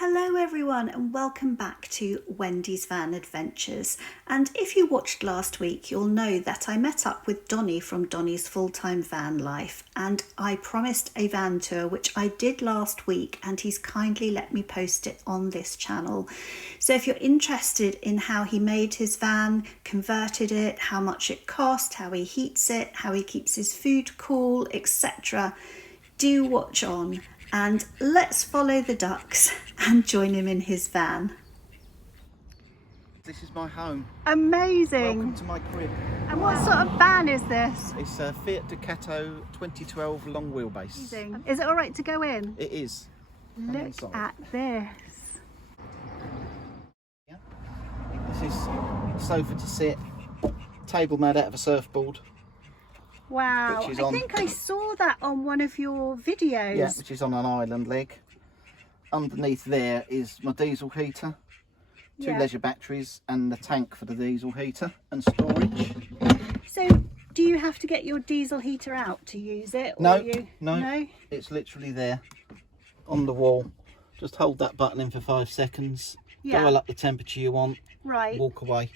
Hello everyone and welcome back to Wendy's Van Adventures. And if you watched last week, you'll know that I met up with Donnie from Donnie's Full-Time Van Life, and I promised a van tour, which I did last week, and he's kindly let me post it on this channel. So if you're interested in how he made his van, converted it, how much it cost, how he heats it, how he keeps his food cool, etc., do watch on. And let's follow the ducks and join him in his van. This is my home. Amazing. Welcome to my crib. And what sort of van is this? It's a Fiat Ducato 2012 long wheelbase. Amazing. Is it all right to go in? It is. Come Look inside. at this. Yeah. This is sofa to sit, table made out of a surfboard. Wow. Which is I think I saw that on one of your videos. Yeah, which is on an island leg. Underneath there is my diesel heater, two leisure batteries and the tank for the diesel heater and storage. So do you have to get your diesel heater out to use it? Or No, no, it's literally there on the wall. Just hold that button in for 5 seconds, dial up the temperature you want, walk away,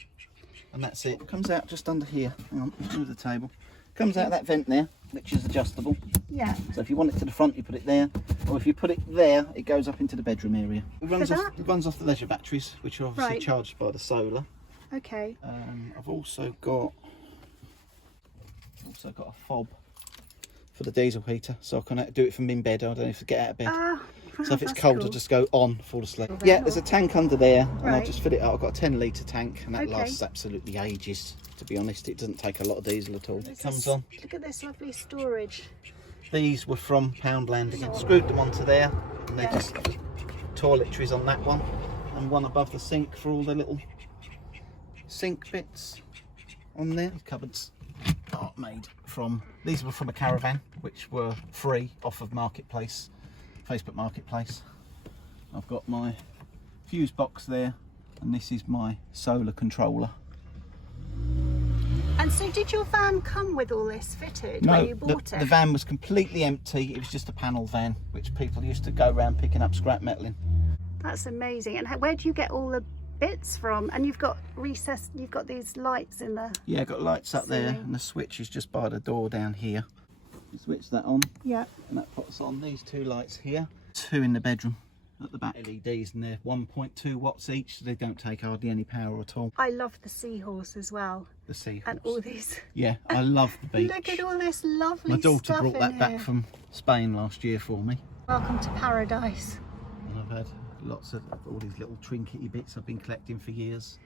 and that's it. It comes out just under here. Hang on, move the table. Comes out that vent there, which is adjustable. Yeah. So if you want it to the front, you put it there, or if you put it there, it goes up into the bedroom area. It runs off the leisure batteries, which are obviously charged by the solar. Okay. I've also got a fob for the diesel heater, so I can do it from in bed. I don't have to get out of bed. So if it's cold, I'll just go on, fall asleep. Yeah, there's a tank under there, and I'll just fill it up. I've got a 10-litre tank, and that lasts absolutely ages. To be honest, it doesn't take a lot of diesel at all. It comes on. Look at this lovely storage. These were from Poundland again. Screwed them onto there, and they're just toiletries on that one, and one above the sink for all the little sink bits on there. Cupboards are made from, these were from a caravan, which were free off of Marketplace, Facebook Marketplace. I've got my fuse box there, and this is my solar controller. And so did your van come with all this fitted No, when you bought it? The van was completely empty. It was just a panel van, which people used to go around picking up scrap metal in. That's amazing. And where do you get all the bits from? And you've got you've got these lights in the... Yeah, got lights up there, and the switch is just by the door down here. You switch that on, and that puts on these two lights here. Two in the bedroom at the back, LEDs, and they're 1.2 watts each, so they don't take hardly any power at all. I love the seahorse as well. The seahorse. And all these. Yeah, I love the beach. Look at all this lovely My daughter stuff brought that in back here. from Spain last year for me. Welcome to paradise. And I've had lots of all these little trinkety bits I've been collecting for years.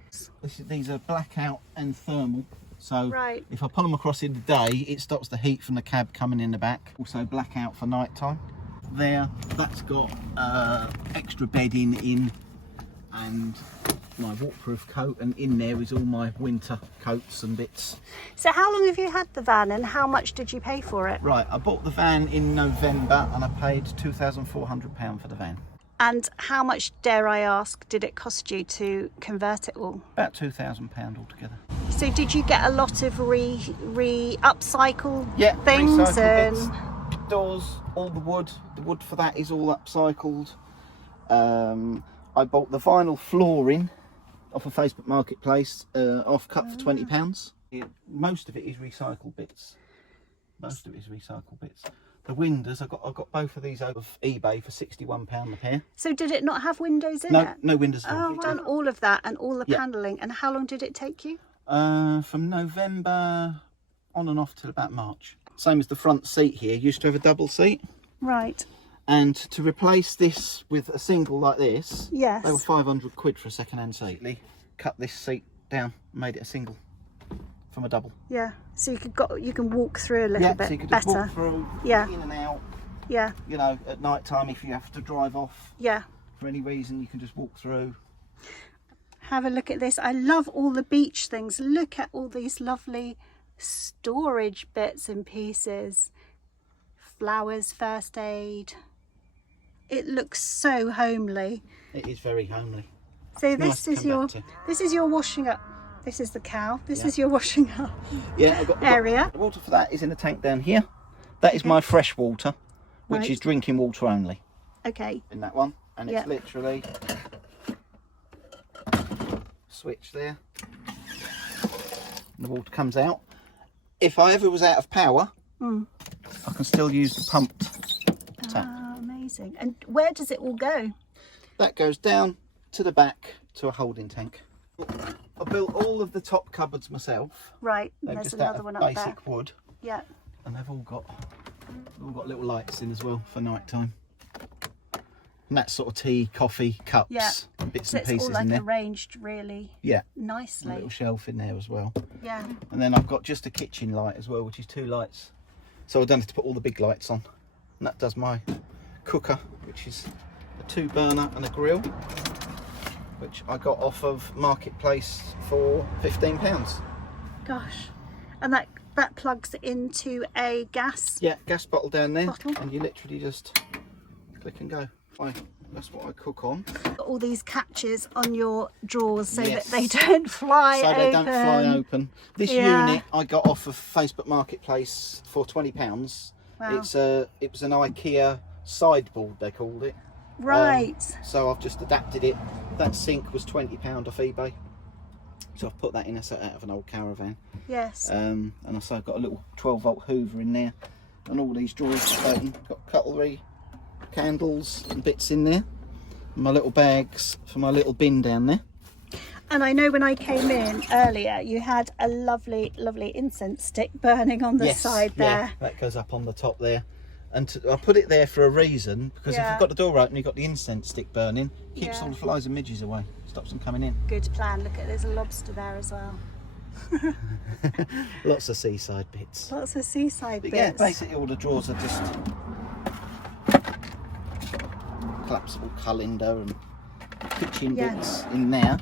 These are blackout and thermal. So if I pull them across in the day, it stops the heat from the cab coming in the back. Also blackout for night time. There, that's got extra bedding in, and my waterproof coat, and in there is all my winter coats and bits. So how long have you had the van, and how much did you pay for it? Right, I bought the van in November, and I paid £2,400 for the van. And how much, dare I ask, did it cost you to convert it all? About £2,000 altogether. So did you get a lot of upcycled things? Recycled bits. Doors, all the wood for that is all upcycled. I bought the vinyl flooring off of Facebook Marketplace, off cut for £20. Most of it is recycled bits. The windows, I got both of these out of eBay for £61 a pair. So did it not have windows in it? No windows at all. Oh, done all of that and all the panelling. And how long did it take you? From November on and off till about March. Same as the front seat here, used to have a double seat. Right. And to replace this with a single like this, yes, they were 500 quid for a second-hand seat. Cut this seat down, made it a single from a double. Yeah, so you can walk through a little bit so you could better. just walk through, in and out. Yeah. You know, at night time if you have to drive off. Yeah. For any reason, you can just walk through. Have a look at this. I love all the beach things. Look at all these lovely storage bits and pieces. Flowers, first aid. It looks so homely. It is very homely. So this is your washing up. This is the cow. This is your washing up area. The water for that is in the tank down here. That is my fresh water, which is drinking water only. Okay. In that one. and it's literally switch there, and the water comes out. If I ever was out of power, I can still use the pumped tap. Ah, amazing. And where does it all go? That goes down to the back to a holding tank. I built all of the top cupboards myself. Right, They're there's just another out one of up there. basic wood, Yeah. and they've all got little lights in as well for night time. And that's sort of tea, coffee, cups, and bits So and it's pieces all like in there. arranged really Yeah, a nicely. little shelf in there as well. Yeah. And then I've got just a kitchen light as well, which is 2 lights. So I don't have to put all the big lights on. And that does my cooker, which is a 2 burner and a grill, which I got off of Marketplace for £15. Gosh. And that plugs into a gas. Yeah, gas bottle down there, Bottle. and you literally just click and go. That's what I cook on. All these catches on your drawers so Yes. that they don't fly So open. they don't fly open. This Yeah. unit I got off of Facebook Marketplace for £20. Wow. It was an IKEA sideboard, they called it. Right. So I've just adapted it. That sink was £20 off eBay. So I've put that in out of an old caravan. Yes. And also I've got a little 12-volt Hoover in there. And all these drawers are open. Got cutlery, candles and bits in there. And my little bags for my little bin down there. And I know when I came in earlier, you had a lovely, lovely incense stick burning on the side there. Yeah, that goes up on the top there. And I put it there for a reason, because if you've got the door open, you've got the incense stick burning, keeps all the flies and midges away, stops them coming in. Good plan. Look at, there's a lobster there as well. Lots of seaside bits. Lots of seaside But bits. yeah, basically all the drawers are just collapsible colander and kitchen bits in there.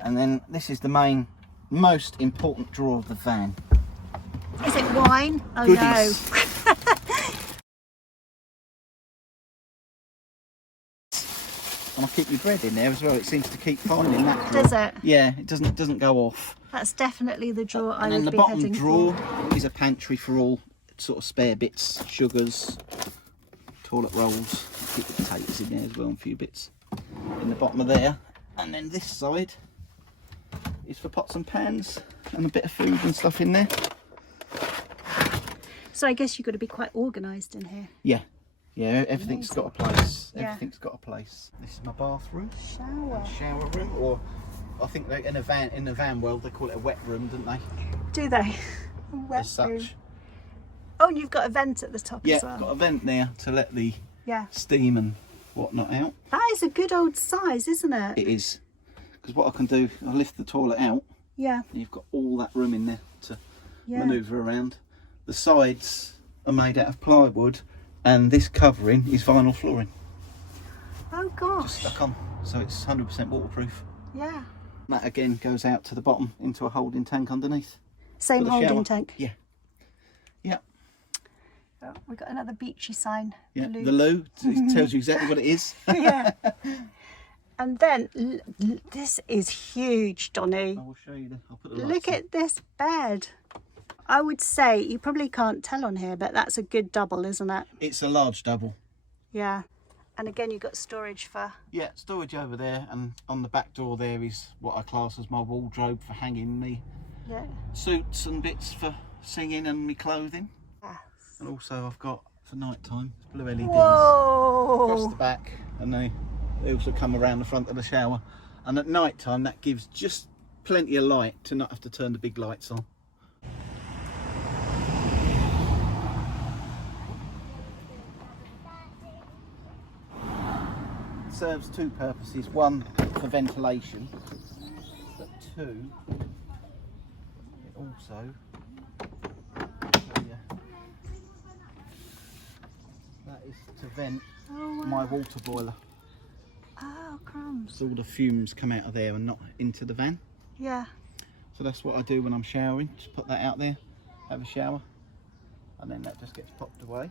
And then this is the most important drawer of the van. Is it wine? Oh Goodies. no. And I keep your bread in there as well. It seems to keep finding that drawer. Does it? Yeah, it doesn't go off. That's definitely the drawer I And then would the be bottom heading drawer for. is a pantry for all sort of spare bits, sugars, toilet rolls. Keep the potatoes in there as well, and a few bits in the bottom of there. And then this side is for pots and pans and a bit of food and stuff in there. So I guess you've got to be quite organised in here. Yeah, everything's got a place. Yeah. Everything's got a place. This is my bathroom. Shower Room, or I think in the van world they call it a wet room, don't they? Do they? Wet As such. room. Oh, and you've got a vent at the top Yeah, as well. got a vent there to let the steam and whatnot out. That is a good old size, isn't it? It is, because what I can do, I lift the toilet out. Yeah. And you've got all that room in there to Yeah. manoeuvre around. The sides are made out of plywood, and this covering is vinyl flooring. Oh gosh. Just stuck on, so it's 100% waterproof. Yeah. That again goes out to the bottom into a holding tank underneath. Same For the holding shower. tank. Yeah. Yeah. Oh, we've got another beachy sign. Yeah. The loo tells you exactly what it is. Yeah. And then this is huge, Donny. I will show you. I'll put the lights Look on. at this bed. I would say, you probably can't tell on here, but that's a good double, isn't it? It's a large double. Yeah. And again, you've got storage for... Yeah, storage over there, and on the back door there is what I class as my wardrobe for hanging me suits and bits for singing and me clothing. Yes. And also I've got, for night time, blue LEDs across Whoa! the back, and they also come around the front of the shower. And at night time that gives just plenty of light to not have to turn the big lights on. It serves 2 purposes. One, for ventilation, but 2, it also, that is to vent my water boiler. Oh, crumbs. So all the fumes come out of there and not into the van. Yeah. So that's what I do when I'm showering. Just put that out there, have a shower, and then that just gets popped away.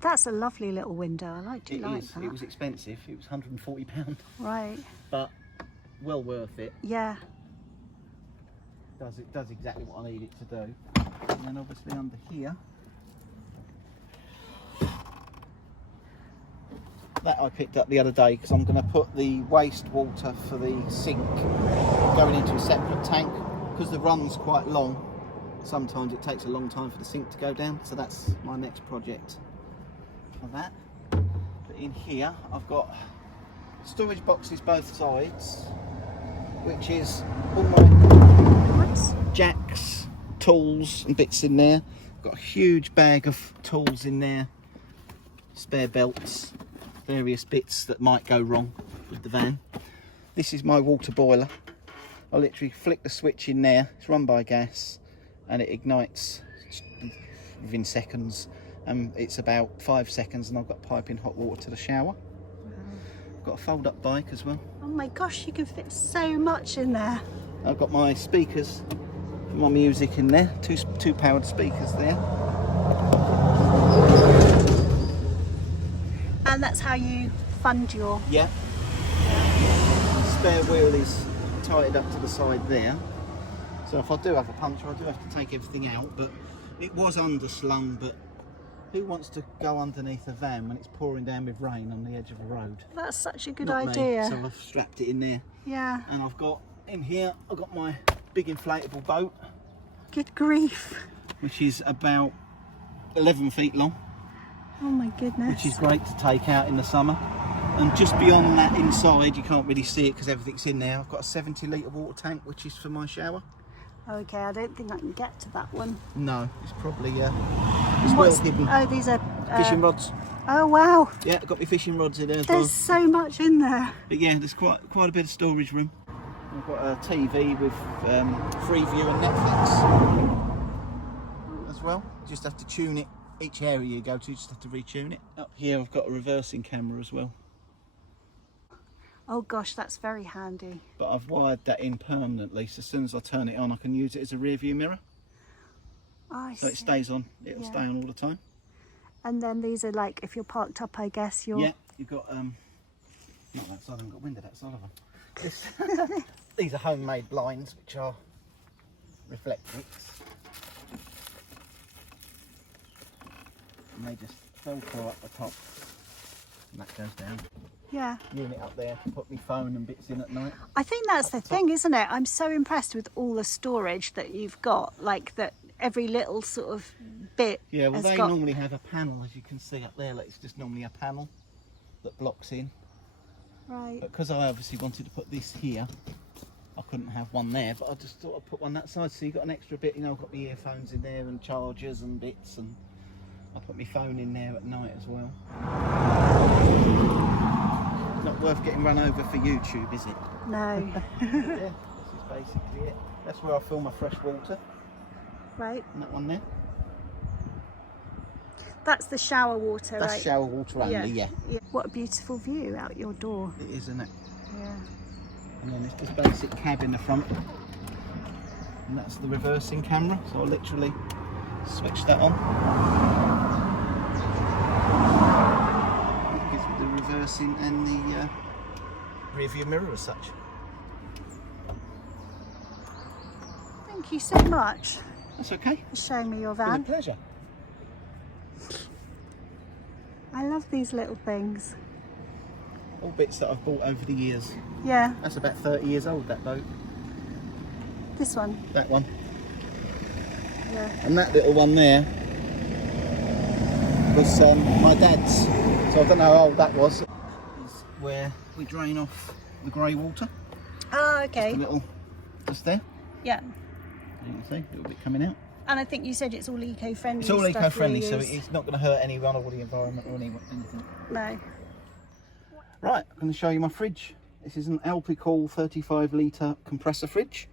That's a lovely little window. I like It like is. that. It was expensive. It was £140, Right. but well worth it. Yeah. It does exactly what I need it to do. And then obviously under here, That I picked up the other day because I'm going to put the wastewater for the sink going into a separate tank. Because the run's quite long, sometimes it takes a long time for the sink to go down, so that's my next project for that. But in here I've got storage boxes both sides, which is all my jacks, tools and bits in there. I've got a huge bag of tools in there, spare belts, various bits that might go wrong with the van. This is my water boiler. I literally flick the switch in there, it's run by gas and it ignites within seconds. It's about 5 seconds and I've got piping hot water to the shower. Wow. I've got a fold up bike as well. Oh my gosh, you can fit so much in there. I've got my speakers for my music in there, two powered speakers there. And that's how you fund your... Yeah. Spare wheel is tied up to the side there. So if I do have a puncture, I do have to take everything out, but it was underslung, but who wants to go underneath a van when it's pouring down with rain on the edge of a road? That's such a good Not idea. Me. So I've strapped it in there. Yeah. And I've got, in here, I've got my big inflatable boat. Good grief. Which is about 11 feet long. Oh my goodness. Which is great to take out in the summer. And just beyond that inside, you can't really see it because everything's in there. I've got a 70 litre water tank, which is for my shower. Okay, I don't think I can get to that one. No, it's probably it's well hidden. Oh, these are fishing rods. Oh wow. Yeah, I've got my fishing rods in there as There's so much in there. But yeah, there's quite a bit of storage room. I've got a TV with Freeview and Netflix as well. You just have to tune it. Each area you go to, you just have to retune it. Up here I've got a reversing camera as well. Oh gosh, that's very handy. But I've wired that in permanently, so as soon as I turn it on I can use it as a rear view mirror. I so see. It stays on, it'll stay on all the time. And then these are like, if you're parked up, I guess you're... Yeah, you've got, not that side, I haven't got window that side of them. These are homemade blinds, which are reflectrix. And they just filter up the top, and that goes down. Yeah. Unit up there to put my phone and bits in at night. I think that's the thing, isn't it? I'm so impressed with all the storage that you've got, like that every little sort of bit. Yeah, well, has they got... normally have a panel, as you can see up there. Like, it's just normally a panel that blocks in. Right. But because I obviously wanted to put this here, I couldn't have one there. But I just thought I'd put one that side, so you got an extra bit. You know, I've got my earphones in there and chargers and bits, and I put my phone in there at night as well. Not worth getting run over for YouTube, is it? No. Yeah, this is basically it. That's where I fill my fresh water. Right. And that one there. That's the shower water, That's right? shower water only, yeah. What a beautiful view out your door. It is, isn't it? Yeah. And then there's this basic cab in the front. And that's the reversing camera. So I'll literally switch that on. It gives me the reversing and the rear view mirror as such. Thank you so much That's okay. for showing me your It's been a van. pleasure. I love these little things. All bits that I've bought over the years. Yeah. That's about 30 years old, that boat. This one. That one. Yeah. And that little one there was my dad's. So I don't know how old that was. Is where we drain off the grey water. Oh, okay. Just a little, just there. Yeah. You can see a little bit coming out. And I think you said it's all eco-friendly. It's all stuff eco-friendly, you so use. it's not going to hurt anyone or the environment or anything. No. Right, I'm going to show you my fridge. This is an Alpical 35 litre compressor fridge.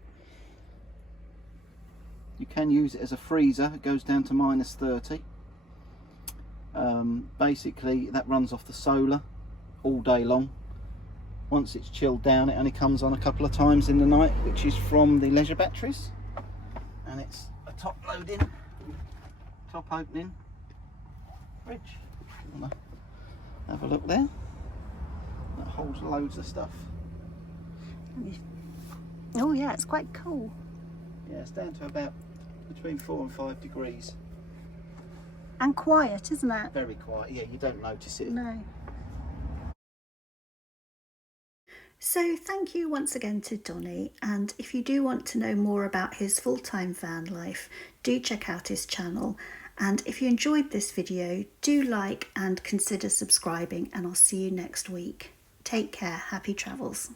You can use it as a freezer. It goes down to -30. Basically, that runs off the solar all day long. Once it's chilled down, it only comes on a couple of times in the night, which is from the leisure batteries. And it's a top loading, top opening fridge. If you want to have a look there. That holds loads of stuff. Oh yeah, it's quite cool. Yeah, it's down to about between 4 and 5 degrees. And quiet, isn't it? Very quiet. Yeah, you don't notice it. No. So thank you once again to Donny, and if you do want to know more about his full-time van life, do check out his channel. And if you enjoyed this video, do like and consider subscribing, and I'll see you next week. Take care, happy travels.